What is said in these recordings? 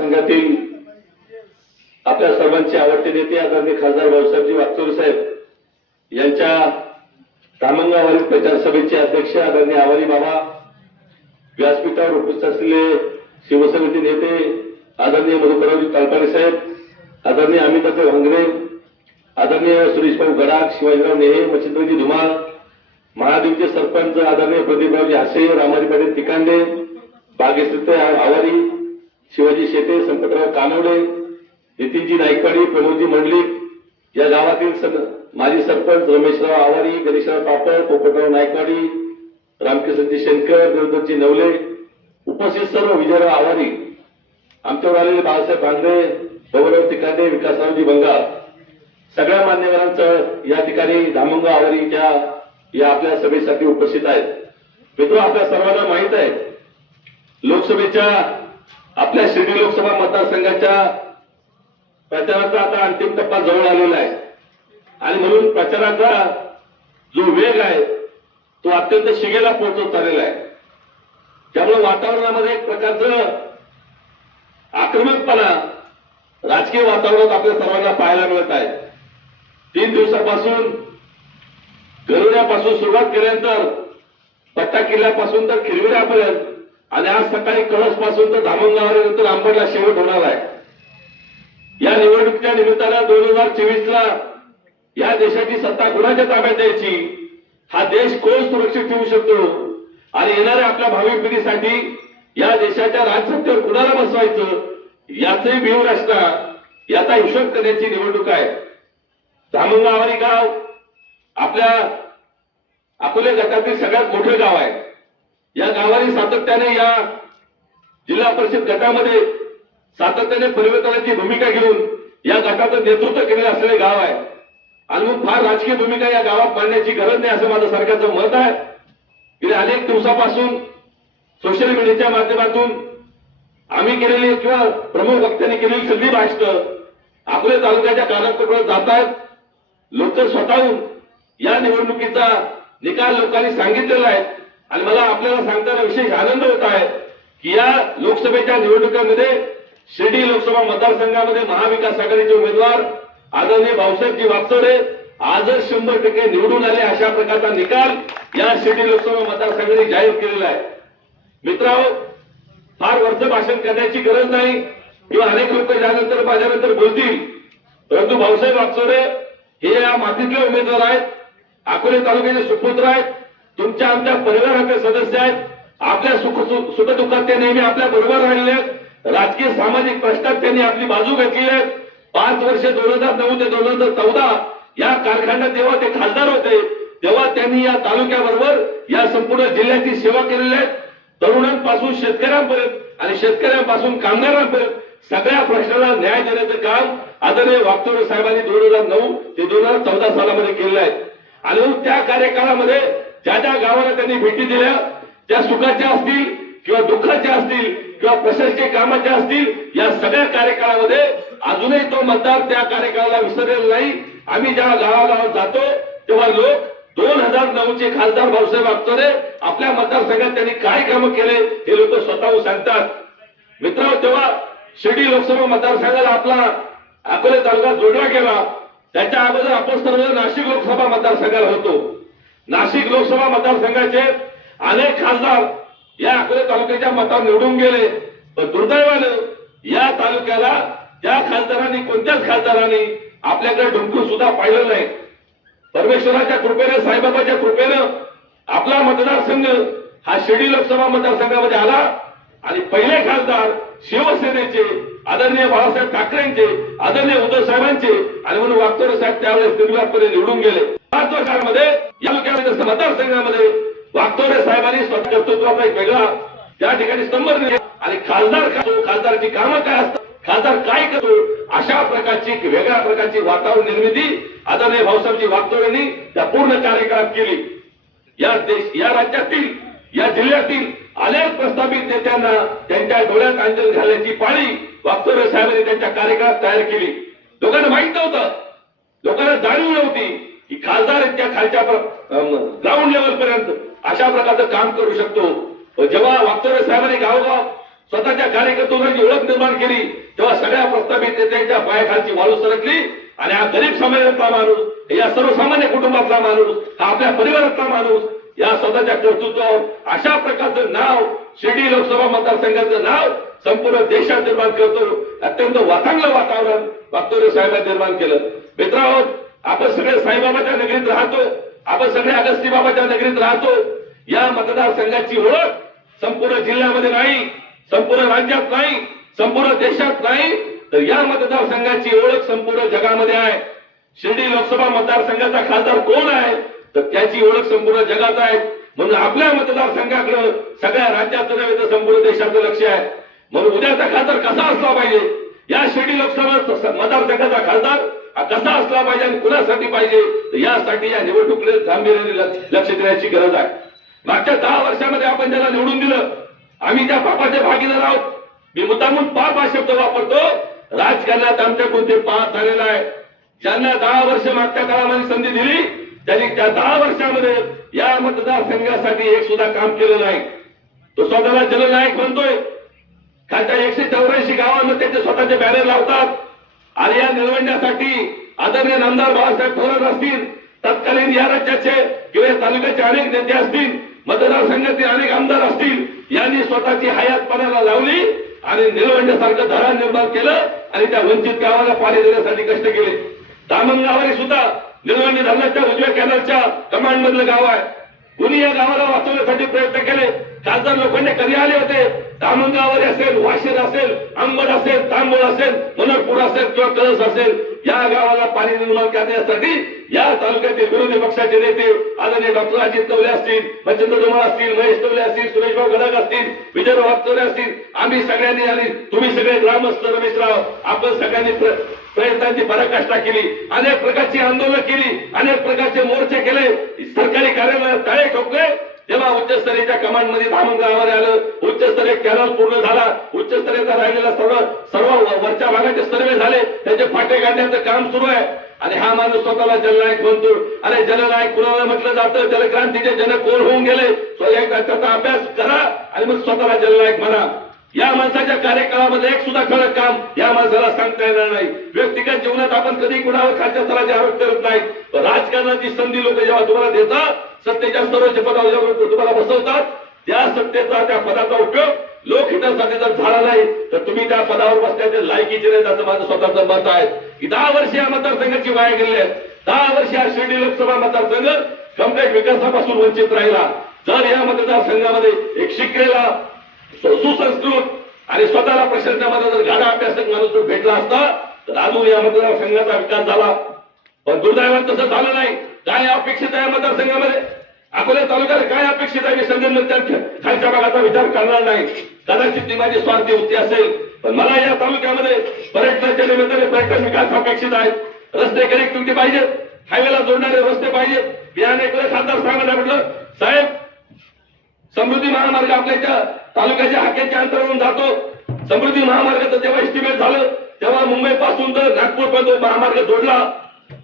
मतदारसंघातील आपल्या सर्वांचे आवडते नेते आदरणीय खासदार भाऊसाहेबजी वागचोरे साहेब. यांच्या धामणगावरील प्रचारसभेचे अध्यक्ष आदरणीय आवारी बाबा व्यासपीठावर उपस्थित असलेले शिवसेनेचे नेते आदरणीय मधुकररावजी तालपारे साहेब आदरणीय अमिताभ भांगरे आदरणीय सुरेशभाऊ गडाख शिवाजीराव नेहे मच्छिंद्रजी धुमाळ महादेवचे सरपंच आदरणीय प्रदीपरावजी हासे रामाजी पाटील तिकांडे बागेश्वरते आवारी शिवाजी शेटे संपतराव कानवडे नितीनजी नाईकवाडी प्रमोदजी मंडलिक या गावातील माजी सरपंच रमेशराव आवारी गणेशराव पापड पोपटराव नायकवाडी रामकिशनजी शेनकर देवदत्तजी नवले उपस्थित सर्व विजयराव आवारी आमच्यावर आलेले बाळासाहेब भांगरे बबनराव तिकांडे विकासरावजी बंगाल सगळ्या मान्यवरांचं या ठिकाणी धामंग आवारीच्या या आपल्या सभेसाठी उपस्थित आहेत. मित्र आपल्या सर्वांना माहीत आहे लोकसभेच्या आपल्या शिर्डी लोकसभा मतदारसंघाच्या प्रचाराचा आता अंतिम टप्पा जवळ आलेला आहे. आणि म्हणून प्रचाराचा जो वेग आहे तो अत्यंत शिगेला पोहोचत चाललेला आहे. त्यामुळे वातावरणामध्ये एक प्रकारचं आक्रमकपणा राजकीय वातावरणात आपल्या सर्वांना पाहायला मिळत आहे. तीन दिवसापासून गरुड्यापासून सुरुवात केल्यानंतर पट्टा किल्ल्यापासून तर खिरविऱ्यापर्यंत आणि आज सकाळी कळसपासून तर धामणगावानंतर आंबडला शेवट होणार आहे. या निवडणुकीच्या निमित्तानं दोन हजार चोवीस ला या देशाची सत्ता कुणाच्या ताब्यात द्यायची? हा देश कोण सुरक्षित ठेवू शकतो? आणि येणाऱ्या आपल्या भावी पिढीसाठी या देशाच्या राजसत्तेवर कुणाला बसवायचं? याचही व्यूह रचना याचा हिशोब करण्याची निवडणूक आहे. धामणगावारी गाव आपल्या अकोले गटातील सगळ्यात मोठे गाव आहे. या गावाने सातत्याने या जिल्हा परिषद गटामध्ये सातत्याने परिवर्तनाची भूमिका घेऊन या गटाचं नेतृत्व केलेलं असलेले गाव आहे. आणि मग फार राजकीय भूमिका या गावात मांडण्याची गरज नाही असं माझं सरकारचं मत आहे. गेल्या अनेक दिवसापासून सोशल मीडियाच्या माध्यमातून आम्ही केलेली किंवा प्रमुख वक्त्यांनी केलेली सगळी भाषणं अकोले तालुक्याच्या कागदपत्रात जात आहेत. लोक स्वतःहून या निवडणुकीचा निकाल लोकांनी सांगितलेला आहे. आणि मला आपल्याला सांगताना विशेष आनंद होत आहे की या लोकसभेच्या निवडणुकांमध्ये शिर्डी लोकसभा मतदारसंघामध्ये महाविकास आघाडीचे उमेदवार आदरणीय भाऊसाहेबजी वागचोरे आजच शंभर टक्के निवडून आले अशा प्रकारचा निकाल या शिर्डी लोकसभा मतदारसंघाने जाहीर केलेला आहे. मित्रांनो फार वरचं भाषण करण्याची गरज नाही. किंवा अनेक लोक यानंतर माझ्यानंतर बोलतील. परंतु भाऊसाहेब वागचोरे हे या मातीतले उमेदवार आहेत. अकोले तालुक्याचे सुपुत्र आहेत. तुमच्या आमच्या परिवाराचे सदस्य आहेत. आपल्या सुख सुखदुःखात ते नेहमी आपल्या बरोबर राहिले आहेत. राजकीय सामाजिक प्रश्नात त्यांनी आपली बाजू घेतली आहे पाच वर्ष दोन हजार नऊ ते दोन हजार चौदा या कारखान्यात जेव्हा ते खासदार होते तेव्हा त्यांनी या तालुक्याबरोबर या संपूर्ण जिल्ह्याची सेवा केलेली आहे. तरुणांपासून शेतकऱ्यांपर्यंत आणि शेतकऱ्यांपासून कामगारांपर्यंत सगळ्या प्रश्नाला न्याय देण्याचं काम आदरणीय वागचोरे साहेबांनी दोन हजार नऊ ते दोन हजार चौदा सालामध्ये केलेलं आहे. आणि त्या कार्यकाळामध्ये ज्या ज्या गावाला त्यांनी भेटी दिल्या त्या सुखाच्या असतील किंवा दुःखाच्या असतील किंवा प्रशासकीय कामाच्या असतील या सगळ्या कार्यकाळामध्ये अजूनही तो मतदार त्या कार्यकाळाला विसरलेला नाही. आम्ही जेव्हा गावागावात जातो तेव्हा लोक दोन हजार नऊचे खासदार भाऊसाहेब वागचोरे आपल्या मतदारसंघात त्यांनी काय कामं केले हे लोक स्वतःहून सांगतात. मित्रांनो तेव्हा शिर्डी लोकसभा मतदारसंघाला आपला अकोले तालुका जोडला गेला. त्याच्या अगोदर आपण सर्व नाशिक लोकसभा मतदारसंघाला होतो. नाशिक लोकसभा मतदारसंघाचे अनेक खासदार या अकोले तालुक्याच्या मतावर निवडून गेले. पण दुर्दैवानं या तालुक्याला त्या खासदारांनी कोणत्याच खासदारांनी आपल्याकडे ढुंकून सुद्धा पाहिलं नाही. परमेश्वराच्या कृपेनं साईबाबाच्या कृपेनं आपला मतदारसंघ हा शिर्डी लोकसभा मतदारसंघामध्ये आला. आणि पहिले खासदार शिवसेनेचे आदरणीय बाळासाहेब ठाकरेंचे आदरणीय उद्धव साहेबांचे आणि म्हणून वागतोरे साहेब त्यावेळेस निर्विवादपणे निवडून गेले. पाच वर्षांमध्ये या लोकांमध्ये मतदारसंघामध्ये वागतोरे साहेबांनी स्वतः कर्तृत्वाचा एक वेगळा त्या ठिकाणी स्तंभ आणि खासदार काय खासदारची कामं काय असतात? खासदार काय करतो? अशा प्रकारची वेगळ्या प्रकारची वातावरण निर्मिती आदरणीय भाऊसाहेबजी वागतोरेंनी त्या पूर्ण कार्यकाळात केली. या देश या राज्यातील या जिल्ह्यातील अनेक प्रस्थापित नेत्यांना त्यांच्या डोळ्यात अंजन घालण्याची पाळी वागतोरे साहेबांनी त्यांच्या कार्यक्रमात तयार केली. लोकांना माहीत नव्हतं. लोकांना जाणीव नव्हती. की खासदार इतक्या खालच्या ग्राउंड लेवल पर्यंत अशा प्रकारचं काम करू शकतो. जेव्हा वागतोरे साहेबांनी गावोगाव स्वतःच्या कार्यकर्त्यांची ओळख निर्माण केली तेव्हा सगळ्या प्रस्थापित नेत्यांच्या पायाखालची वाळू सरकली आणि हा गरीब समाजातला माणूस या सर्वसामान्य कुटुंबातला माणूस हा आपल्या परिवारातला माणूस या स्वतःच्या कर्तृत्वावर अशा प्रकारचं नाव शिर्डी लोकसभा मतदारसंघाचं नाव संपूर्ण देशात निर्माण करतो. अत्यंत वातांगलं वातावरण वागतोरे साहेबांनी निर्माण केलं. मित्रांनो आपण सगळे साईबाबाच्या नगरीत राहतो. आपण सगळे अगस्ती बाबाच्या नगरीत राहतो. या मतदारसंघाची ओळख संपूर्ण जिल्ह्यामध्ये नाही संपूर्ण राज्यात नाही संपूर्ण देशात नाही. तर या मतदारसंघाची ओळख संपूर्ण जगामध्ये आहे. शिर्डी लोकसभा मतदारसंघाचा खासदार कोण आहे? तर त्याची ओळख संपूर्ण जगात आहे. म्हणून आपल्या मतदारसंघाकडे सगळ्या राज्याचं नव्हे तर संपूर्ण देशाचं लक्ष आहे. म्हणून उद्याचा खासदार कसा असला पाहिजे? या शिर्डी लोकसभा मतदारसंघाचा खासदार कसा असला पाहिजे आणि कुणासाठी पाहिजे यासाठी या निवडणुकीकडे गांभीर्याने लक्ष देण्याची गरज आहे. मागच्या दहा वर्षामध्ये आपण त्याला निवडून दिलं आम्ही त्या पापाच्या भागीदार आहोत मी मुद्दामून पाप हा शब्द वापरतो. राजकारणात आमच्या कोणते पाप झालेला आहे? ज्यांना दहा वर्ष मागच्या काळामध्ये संधी दिली त्यांनी त्या दहा वर्षामध्ये या मतदारसंघासाठी एक सुद्धा काम केलं नाही. तो स्वतःला जलनायक म्हणतोय. खालच्या एकशे चौऱ्याऐंशी गावांना त्याचे स्वतःचे बॅनर लावतात. आणि या निलवण्यासाठी आदरणीय नामदार बाळासाहेब थोरात असतील तत्कालीन या राज्याचे किंवा तालुक्याचे अनेक नेते असतील मतदारसंघातील अनेक आमदार असतील यांनी स्वतःची हयातपणाला लावली आणि निलवंड्यासारखं धरण निर्माण केलं आणि त्या वंचित गावाला पाणी देण्यासाठी कष्ट केले. दामणगावारी सुद्धा निलवंडी धरणाच्या उजव्या कॅनलच्या कमांड मधलं गाव आहे. कुणी या गावाला वाचवण्यासाठी प्रयत्न केले? खासदार लोकांनी कधी आले होते? दामणगावारी असेल वाशीर असेल अंबड असेल तांबोळ असेल मनरपूर असेल किंवा कळस असेल या गावाला पाणी निर्माण करण्यासाठी या तालुक्यातील विरोधी पक्षाचे नेते आदरणीय डॉक्टर अजित तवले असतील मच्छिंद्र धुमाळ असतील महेश तवले असतील सुरेशभाऊ गडाख असतील विजय वागचोरे असतील आम्ही सगळ्यांनी आणि तुम्ही सगळे ग्रामस्थ रमेशराव आपण सगळ्यांनी प्रयत्नांची पराकाष्ठा केली अनेक प्रकारची आंदोलन केली अनेक प्रकारचे मोर्चे केले. सरकारी कार्यालयात तळे ठोकले. तेव्हा उच्चस्तरीयच्या कमांडमध्ये धामण आलं उच्चस्तरीय कॅनल पूर्ण झाला. उच्चस्तरीयचा राहिलेला सर्व सर्व वरच्या भागाचे सर्वे झाले. त्याचे फाटे काढण्याचं काम सुरू आहे. आणि हा माणूस स्वतःला जलनायक म्हणतो. अरे जलनायक कुणाला म्हटलं जातं? जलक्रांतीचे जनक कोण होऊन गेले? त्याचा अभ्यास करा आणि मग स्वतःला जलनायक म्हणा. या माणसाच्या कार्यकाळामध्ये एक सुद्धा खरं काम या माणसाला सांगता येणार नाही. व्यक्तिगत जीवनात आपण कधी कुणावर खालच्या स्तराचे आरोप करत नाही. पण राजकारणाची संधी लोक जेव्हा तुम्हाला देतात सत्तेच्या सर्वोच्च पदावर जेव्हा तुम्हाला बसवतात त्या सत्तेचा त्या पदाचा उपयोग लोकहितासाठी जर झाला नाही तर तुम्ही त्या पदावर बसण्याचे लायकीचे नाही त्याचं माझं स्वतःचं मत आहे. की दहा वर्ष या मतदारसंघाची वाया गेले आहेत. दहा वर्ष हा शिर्डी लोकसभा मतदारसंघ कमप्लीट विकासापासून वंचित राहिला. जर या मतदारसंघामध्ये एक शिकलेला सुसंस्कृत आणि स्वतःला प्रशासनामध्ये जर गाडा अभ्यासक माणूस जर भेटला असता तर अजून या मतदारसंघाचा विकास झाला. पण दुर्दैवात तसं झालं नाही. काय अपेक्षित आहे मतदारसंघामध्ये? अकोला तालुक्यात काय अपेक्षित आहे? मी संजय खालच्या भागाचा विचार करणार नाही. कदाचित ती माझी स्वार्थी होती असेल. पण मला या तालुक्यामध्ये पर्यटनाच्या निमित्ताने पर्यटन विकास अपेक्षित आहे. रस्ते कनेक्टिव्हिटी पाहिजे हायवेला जोडणारे रस्ते पाहिजे बियाणे खासदार सांगायला म्हटलं साहेब समृद्धी महामार्ग आपल्या तालुक्याच्या हाकेच्या अंतरावरून जातो. समृद्धी महामार्गाचं तेव्हा एस्टिमेट झालं तेव्हा मुंबई पासून तर नागपूर पर्यंत महामार्ग जोडला.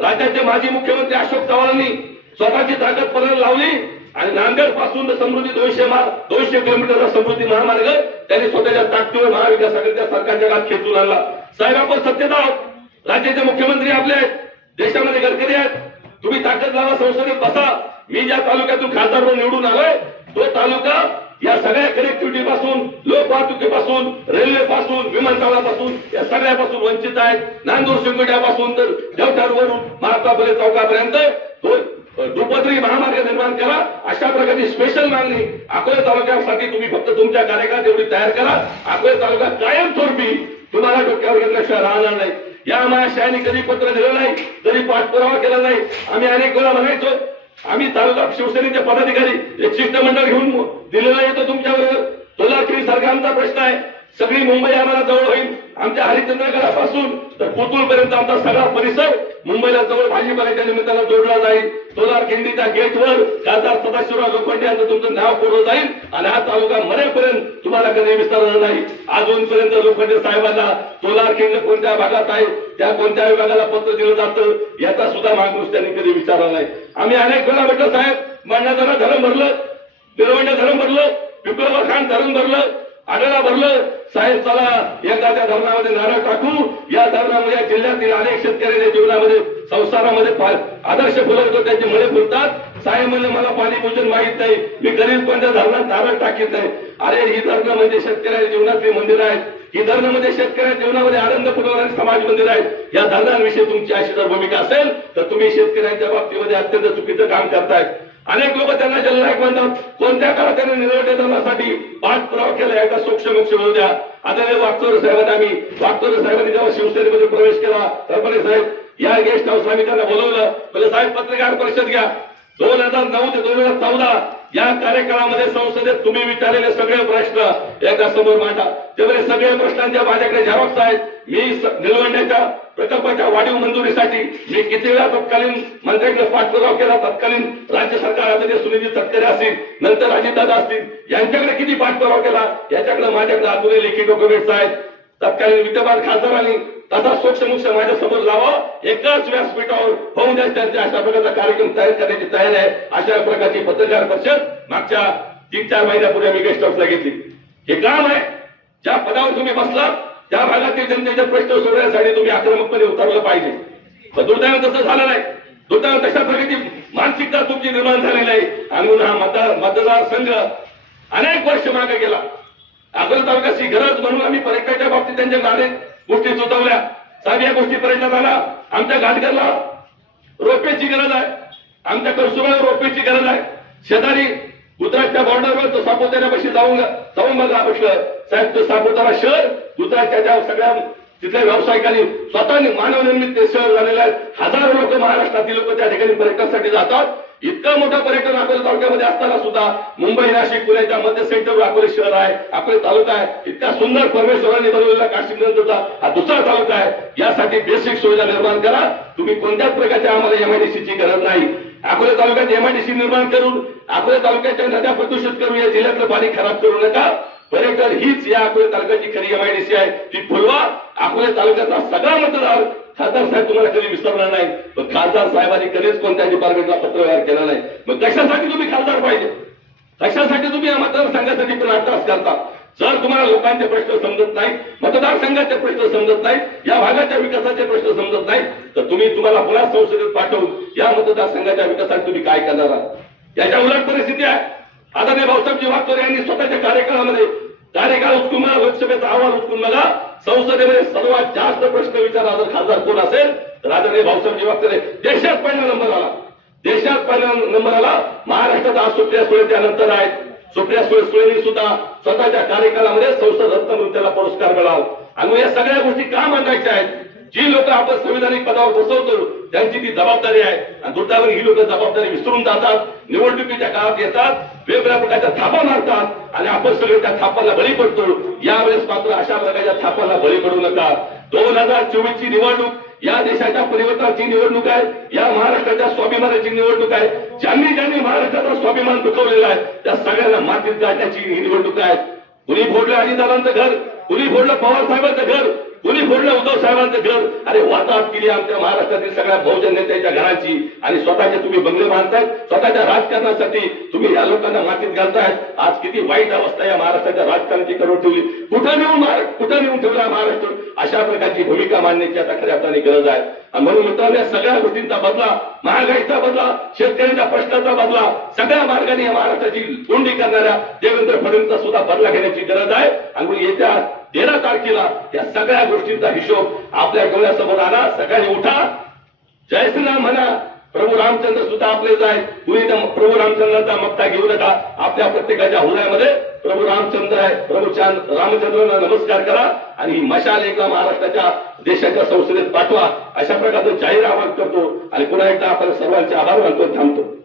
राज्याचे माजी मुख्यमंत्री अशोक चव्हाणांनी स्वतःची ताकद पर्यंत लावली आणि नांदेडपासून तर समृद्धी दोनशे दोनशे किलोमीटरचा समृद्धी महामार्ग त्यांनी स्वतःच्या ताकदीवर महाविकास आघाडीच्या सरकारच्या काळात खेचून आणला. साहेब आपण सत्तेत आहोत. राज्याचे मुख्यमंत्री आपले आहेत. देशामध्ये गडकरी आहेत. तुम्ही ताकद लावा संसदेत बसा. मी ज्या तालुक्यातून खासदार म्हणून निवडून आलोय तो तालुका या सगळ्या कनेक्टिव्हिटी पासून लोक वाहतुकीपासून रेल्वे पासून विमानतळापासून या सगळ्यापासून वंचित आहेत. नांदूर शिंगोट्यापासून तर देवठारवरून महात्मापुरे चौकापर्यंत दोन दुपदरी महामार्ग निर्माण करा. अशा प्रकारची स्पेशल मागणी अकोले तालुक्यासाठी तुम्ही फक्त तुमच्या कार्यकाळात एवढी तयार करा. अकोले तालुका कायमस्वरूपी तुम्हाला डोक्यावर घेतल्याशिवाय राहणार नाही. या महाशयाने कधी पत्र दिलं नाही कधी पाठपुरावा केला नाही. आम्ही अनेक वेळा म्हणायचो आम्ही तालुका शिवसेनेचे पदाधिकारी एक शिष्टमंडळ घेऊन दिलेला येतो तुमच्याबरोबर सोलापुरी सारखा प्रश्न आहे. सगळी मुंबई आम्हाला जवळ होईल. आमच्या हरिश्चंद्रगडापासून तर पुतूर पर्यंत आमचा सगळा परिसर मुंबईला जवळ भाजीपाल्याच्या निमित्तानं जोडला जाईल. सोलार खिंडीच्या गेटवर खासदार सदाशिवराव लोखंडे यांचं तुमचं नाव कोरलं जाईल आणि हा तालुका मरेपर्यंत तुम्हाला कधी विसरणार नाही. अजूनपर्यंत लोखंडे साहेबांना सोलार खिंड कोणत्या भागात आहे त्या कोणत्या विभागाला पत्र दिलं जातं याचा सुद्धा मागणूस त्यांनी कधी विचारला नाही. आम्ही अनेक वेळा म्हटलं साहेब मांडण्याचं धरण भरलं निरवंड धरण भरलं पिंपळगाव खान धरण भरलं आढळा भरलं साहेब चला एकदा त्या धरणामध्ये नारळ टाकू. या धरणामध्ये या जिल्ह्यातील अनेक शेतकऱ्यांच्या जीवनामध्ये संसारामध्ये आदर्श फुलवतो त्यांचे मळे फुलतात. साहेब म्हणजे मला पाणी पूजन माहीत नाही. मी गरीब पण त्या धरणात नारळ टाकीत नाही. अरे ही धरणं म्हणजे शेतकऱ्याच्या जीवनातली मंदिर आहेत. ही धरण म्हणजे शेतकऱ्याच्या जीवनामध्ये आनंद पुरवणारे समाज मंदिर आहेत. या धरणांविषयी तुमची अशी जर भूमिका असेल तर तुम्ही शेतकऱ्यांच्या बाबतीमध्ये अत्यंत चुकीचं काम करतायत अनेक लोक त्यांना जलनायक म्हणतात कोणत्या काळात त्यांनी निर्णय धरणासाठी पाठपुरावा केला एका सूक्ष्म मोक्ष होऊ द्या. आदरणीय वागचोर साहेबांनी आम्ही वागचोर साहेबांनी जेव्हा शिवसेनेमध्ये प्रवेश केला तर साहेब या गेस्ट हाऊसला आम्ही त्यांना बोलवलं. म्हणजे साहेब पत्रकार परिषद घ्या. दोन हजार नऊ ते दोन हजार चौदा या कार्यकाळामध्ये संसदेत तुम्ही विचारलेले सगळे प्रश्न एकदा समोर मांडा. तेवढे सगळे प्रश्नांच्या माझ्याकडे झेरॉक्स आहेत. मी निलवंड्याच्या प्रकल्पाच्या वाढीव मंजुरीसाठी मी किती वेळा तत्कालीन मंत्र्यांकडे पाठपुरावा केला तत्कालीन राज्य सरकारामध्ये सुनिधी तटकरे असतील नंतर अजितदादा असतील यांच्याकडे किती पाठपुरावा केला? याच्याकडे माझ्याकडे अजूनही लेखी डॉक्युमेंट्स आहेत. तत्कालीन विद्यमान खासदारांनी तसा सूक्ष्म माझ्यासमोर लावा. एकाच व्यासपीठावर होऊन द्या त्यांच्या अशा प्रकारचा कार्यक्रम तयार करण्याची तयारी आहे. अशा प्रकारची पत्रकार परिषद मागच्या तीन चार महिन्यापूर्वी मी गेस्ट हाऊसला घेतली. हे काम आहे. ज्या पदावर तुम्ही बसला त्या भागातील जनतेचे प्रश्न सोडवण्यासाठी तुम्ही आक्रमकपणे उतरलं पाहिजे. पण दुर्दैव तसं झालं नाही. दुर्दैव तशा प्रकारची मानसिकता तुमची निर्माण झालेली नाही. आणि म्हणून हा मतदार मतदारसंघ अनेक वर्ष मागे गेला. अकोला तालुक्याची गरज म्हणून आम्ही पर्यटकाच्या बाबतीत त्यांच्या गाडे गोष्टी सुचवल्या. साहेब या गोष्टी पर्यटक आला आमच्या घाटघरला रोपेची गरज आहे. आमच्या करसुबाला रोपेची गरज आहे. शेजारी गुजरातच्या बॉर्डरवर तो सापुताऱ्यापाशी जाऊन जाऊन बघा म्हटलं साहेब तो सापुतारा शहर गुजरातच्या ज्या सगळ्या तिथल्या व्यावसायिकांनी स्वतः मानवनिर्मित ते शहर झालेले आहेत हजारो लोक महाराष्ट्रातील लोक त्या ठिकाणी पर्यटनासाठी जातात. इतका मोठा पर्यटन अकोला तालुक्यामध्ये असताना सुद्धा मुंबई नाशिक पुण्याच्या मध्य सेंटरवर अकोले शहर आहे अकोले तालुका आहे इतका सुंदर परमेश्वरांनी बनवलेला काश्मीर नंतरचा हा दुसरा तालुका आहे. यासाठी बेसिक सुविधा निर्माण करा. तुम्ही कोणत्याच प्रकारच्या आम्हाला एमआयडीसीची गरज नाही. अकोले तालुक्यात एमआयडीसी निर्माण करून अकोले तालुक्याच्या नद्या प्रदूषित करून या जिल्ह्यातलं पाणी खराब करू नका. पर्यटन हीच या अकोले तालुक्याची खरी एमआयडीसी आहे. ती फुलवा अकोले तालुक्याचा सगळा मतदार खासदार साहेब तुम्हाला कधी विसरणार नाही. पण खासदार साहेबांनी कधीच कोणत्या डिपार्टमेंटला पत्रव्यवहार केला नाही. मग कशासाठी तुम्ही खासदार पाहिजे? कशासाठी तुम्ही या मतदारसंघासाठी पण अट्टास करता? जर तुम्हाला लोकांचे प्रश्न समजत नाही मतदारसंघाचे प्रश्न समजत नाही या भागाच्या विकासाचे प्रश्न समजत नाही तर तुम्ही तुम्हाला पुन्हा संसदेत पाठवून या मतदारसंघाच्या विकासात तुम्ही काय करणार आहात? याच्या उलट परिस्थिती आहे. आदरणीय भाऊसाहेब जिवाकर यांनी स्वतःच्या कार्यकाळामध्ये कार्यकाळ उचकून मला लोकसभेचा अहवाल उचकून मला संसदेमध्ये सर्वात जास्त प्रश्न विचारला जर खासदार कोण असेल राजाने भाऊसाहेब भाऊसाहेबजी देशात पहिला नंबर आला. देशात पहिला नंबर आला. महाराष्ट्रात आज सुप्रिया सुळे त्यानंतर आहेत. सुप्रिया सुळे सुळेंनी सुद्धा स्वतःच्या कार्यकालामध्ये संसद रत्न म्हणून त्याला पुरस्कार मिळावा आणि या सगळ्या गोष्टी का मांडायच्या आहेत? जी लोक आपण संविधानिक पदावर बसवतो त्यांची ती जबाबदारी आहे. आणि दुर्दैवाने ही लोक जबाबदारी विसरून जातात निवडणुकीच्या काळात येतात वेगवेगळ्या प्रकारच्या थापा मारतात आणि आपण सगळे त्या थापाला बळी पडतो. यावेळेस मात्र अशा प्रकारच्या थापाला बळी पडू नका. दोन हजार चोवीस ची निवडणूक या देशाच्या परिवर्तनाची निवडणूक आहे या महाराष्ट्राच्या स्वाभिमानाची निवडणूक आहे. ज्यांनी ज्यांनी महाराष्ट्राचा स्वाभिमान दुखवलेला आहे त्या सगळ्यांना मातीत गाठण्याची ही निवडणूक आहे. कुणी फोडलं अजितदारांचं घर कुणी फोडलं पवार साहेबांचं घर कोणी बोललं उद्धव साहेबांचं घर अरे वाताहत केली आमच्या महाराष्ट्रातील सगळ्या बहुजन नेत्यांच्या घराची. आणि स्वतःचे तुम्ही बंगले बांधतायत. स्वतःच्या राजकारणासाठी तुम्ही या लोकांना मातीत घालतायत. आज किती वाईट अवस्था या महाराष्ट्राच्या राजकारणाची करून ठेवली. कुठं नेऊन कुठं नेऊन ठेवला महाराष्ट्र? अशा प्रकारची भूमिका मांडण्याची आता खऱ्या अर्थाने गरज आहे. आणि म्हणून मित्रांनो या सगळ्या गोष्टींचा बदला महागाईचा बदला शेतकऱ्यांच्या प्रश्नाचा बदला सगळ्या मार्गाने या महाराष्ट्राची तोंडी करणाऱ्या देवेंद्र फडणवीसचा सुद्धा बदला घेण्याची गरज आहे. आणि येत्या तेरा तारखेला या सगळ्या गोष्टींचा हिशोब आपल्या डोळ्यासमोर आला सकाळी उठा. जय श्रीराम म्हणा. प्रभू रामचंद्र सुद्धा आपलेच आहे तुम्ही प्रभू रामचंद्राचा मक्ता घेऊ नका. आपल्या प्रत्येकाच्या हृदयामध्ये प्रभू रामचंद्र आहे. प्रभू चांद रामचंद्रांना नमस्कार करा आणि ही मशाल एकदा महाराष्ट्राच्या देशाच्या संसदेत पाठवा. अशा प्रकारचं जाहीर आवाहन करतो आणि पुन्हा एकदा आपण सर्वांचे आभार मानतो थांबतो.